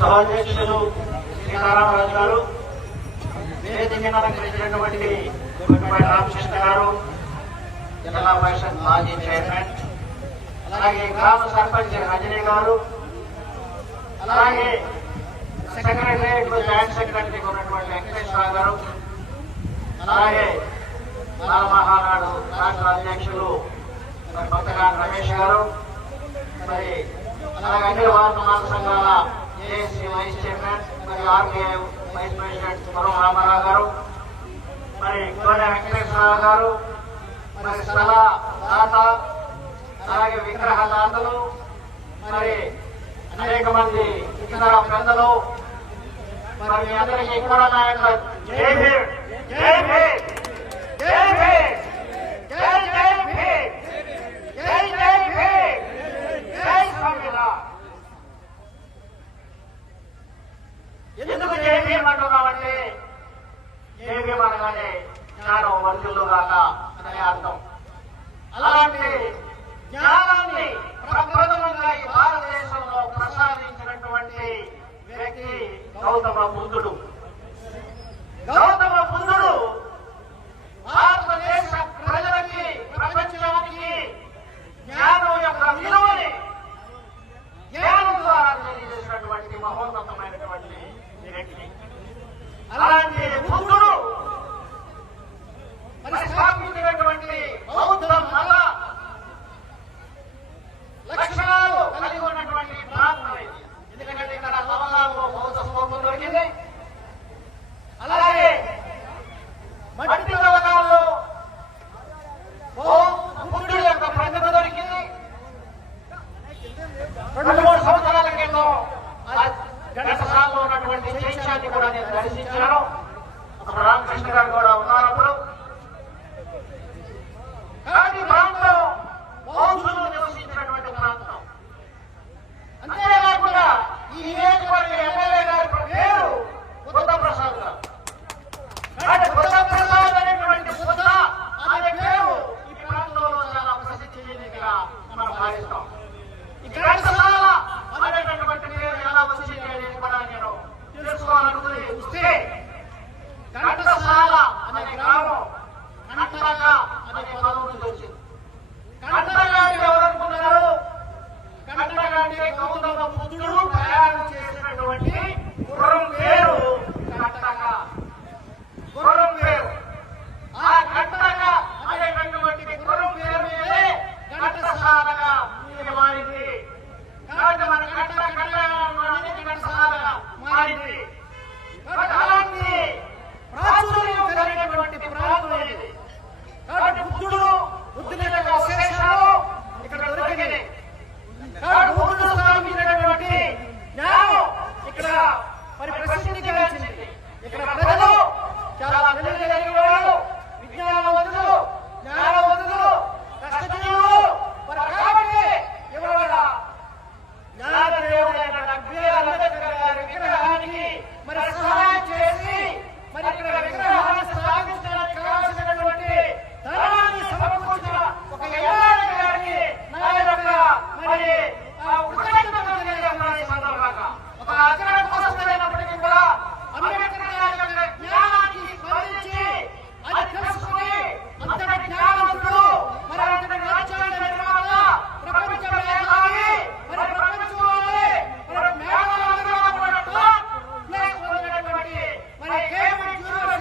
సభాధ్యక్షులు సీతారామరాజు గారు, వేదిక అలంకరించినటువంటి రామకృష్ణ గారు, జిల్లా పరిషత్ మాజీ చైర్మన్, అలాగే గ్రామ సర్పంచ్ రజనీ గారు, అలాగే సెక్రటరియట్ జాయింట్ సెక్రటరీ ఉన్నటువంటి వెంకటేశ్వర గారు, అలాగే మన మహానాడు రాష్ట్ర అధ్యక్షులు కొత్తగా రమేష్ గారు, మరి అలాగే అఖిల భారత మాల సంఘాల ఏఎస్సీ వైస్ చైర్మన్ మరియు ఆర్బీఐ వైస్ ప్రెసిడెంట్ పురం రామారావు గారు, మరి గోడె వెంకటేశ్వర గారు, మరి స్థల దాత, అలాగే విగ్రహ దాతలు, మరి అనేక మంది ఇతర పెద్దలు, మరి మీ అందరికీ కూడా నా యొక్క జై భీమ్, జై భీమ్, జై భీమ్, జై జై భీమ్, జై జై భీమ్, జై సంవిధాన్. ఎందుకు జై భీమ్ అంటున్నామంటే, జై భీమ్ అనగానే జ్ఞానం వర్ధులు కాక అనే అర్థం. అలాంటి జ్ఞానాన్ని ప్రప్రథమంగా ఈ భారతదేశంలో ప్రసాదించినటువంటి వ్యక్తి గౌతమ బుద్ధుడు. గౌతమ బుద్ధుడు భారతదేశ ప్రజలకి, ప్రపంచానికి జ్ఞానం యొక్క విలువని జ్ఞానం ద్వారా తెలియజేసినటువంటి మహోన్నతమైనటువంటి వ్యక్తి. అలాంటి బుద్ధుడు మరి స్థాపించినటువంటి బౌద్ధ మత లక్షణాలు కలిగి ఉన్నటువంటి ప్రాంతం ఇది. ఎందుకంటే ఇక్కడ లవలాలో బౌద్ధ స్తూపం దొరికింది, అలాగే మట్టి తవ్వకాల్లో బుద్ధుడి యొక్క ప్రతిమ దొరికింది. 2-3 సంవత్సరాల క్రితం ఘంటసాలలో ఉన్నటువంటి చైత్యాన్ని కూడా నేను దర్శించాను. అప్పుడు రామకృష్ణ గారు కూడా ఉన్నారు. అప్పుడు కానీ ప్రాంతం బౌద్ధులు నివసించినటువంటి ప్రాంతం. అంతేకాకుండా ఈ నియోజకవర్గ ఎమ్మెల్యే గారి పేరు బుద్ధ ప్రసాద్ గారు. అంటే బుద్ధ ప్రసాద్ అనేటువంటి బుద్ధ అనే పేరు ఈ ప్రాంతంలో చాలా ప్రసిద్ధి చెందినదిగా మనం భావిస్తాం. ఈ ఘంటసాల అనేటటువంటి పేరు ఎలా వచ్చింది అనేది కూడా నేను తెలుసుకోవాలనుకుని చూస్తే, ఘంటసాల అనే గ్రామం కంటక అనే పదం నుంచి వచ్చింది. కంటక అంటే ఎవరనుకున్నారు? కంటక అంటే గౌతమ బుద్ధుడు ప్రయాణం చేసినటువంటి గుర్రం పేరు కంటక. గుర్రం పేరు ఆ కంటక అనేటటువంటి గుర్రం పేరు మీదే ఘంటసాలగా మారింది. కాబట్టి మన ఘంటసాలగా మారింది. అలాంటి ప్రాచుర్యం కలిగినటువంటి ప్రాంతం ఇది. కాబట్టి బుద్ధుని యొక్క విశేషాలు ఇక్కడ దొరికినాయి. కాబట్టి బుద్ధుడు స్థాపించినటువంటి జ్ఞానం ఇక్కడ మరి ప్రసిద్ధికి వచ్చింది. ఇక్కడ ప్రజలు చాలా తెలియగలిగిన వాళ్ళు, విజ్ఞానవంతులు, జ్ఞానవంతులు, కష్టజీవులు. మరి కాబట్టి ఇవాళ జ్ఞానదేవుడైన డాక్టర్ అంబేద్కర్ గారి విగ్రహానికి మరి సహాయం చేసి మరి ఇక్కడ విగ్రహాన్ని స్థాపించడానికి కావాల్సినటువంటి ధనాన్ని సమకూర్చిన ఒక ఎమ్మెల్యే గారికి నా యొక్క మరి కృతజ్ఞతలు తెలియజేస్తున్నాను. ఈ సందర్భంగా ఒక అగ్రకులస్తులైనప్పటికీ కూడా అంబేద్కర్ గారి యొక్క జ్ఞానానికి స్మరించి అది తెలుసుకుని అంతటి జ్ఞానవంతుడు, మరి అంతటి రాజ్యాంగ నిర్మాత, ప్రపంచ మేధావి, మరి ప్రపంచంలోనే మరి మేధావులుగా కూడా టాప్ ప్లేస్ పొందినటువంటి మరి కేంబ్రిడ్జ్ యూనివర్సిటీ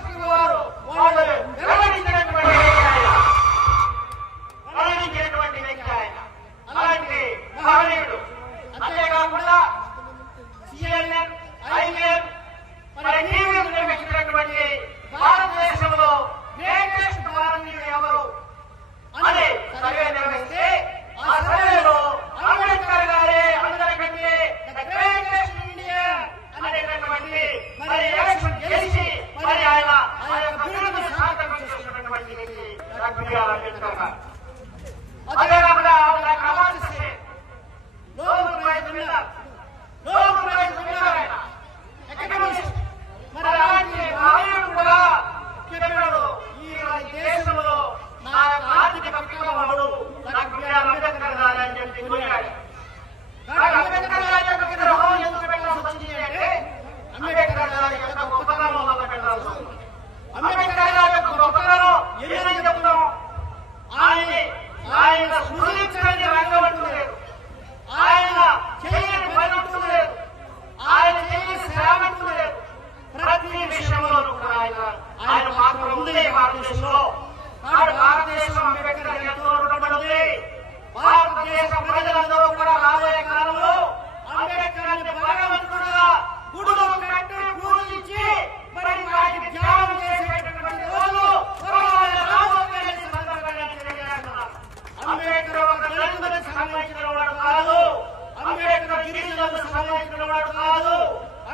సంబంధించిన వాడు కాదు.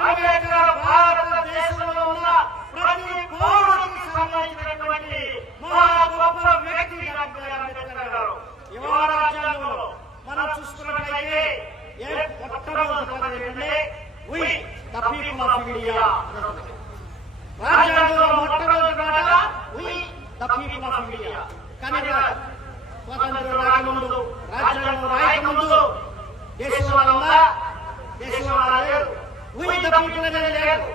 అంబేద్కర్ భారతదేశంలో ఉన్న ప్రతి పౌరుడికి సంబంధించినటువంటి మహా గొప్ప వ్యక్తి డాక్టర్ అంబేద్కర్ గారు. యువ రాజ్యాంగంలో మనం చూసుకున్నట్లయితే మొట్టమొదటి పదం ఏంటంటే we the people of India. రాజ్యాంగంలో మొట్టమొదటి మాట we the people of India. కానీ స్వాతంత్రం రాకముందు, రాజ్యాంగం రాయకముందు దేశం వాళ్ళ లేరు. we the people అనేది లేదు.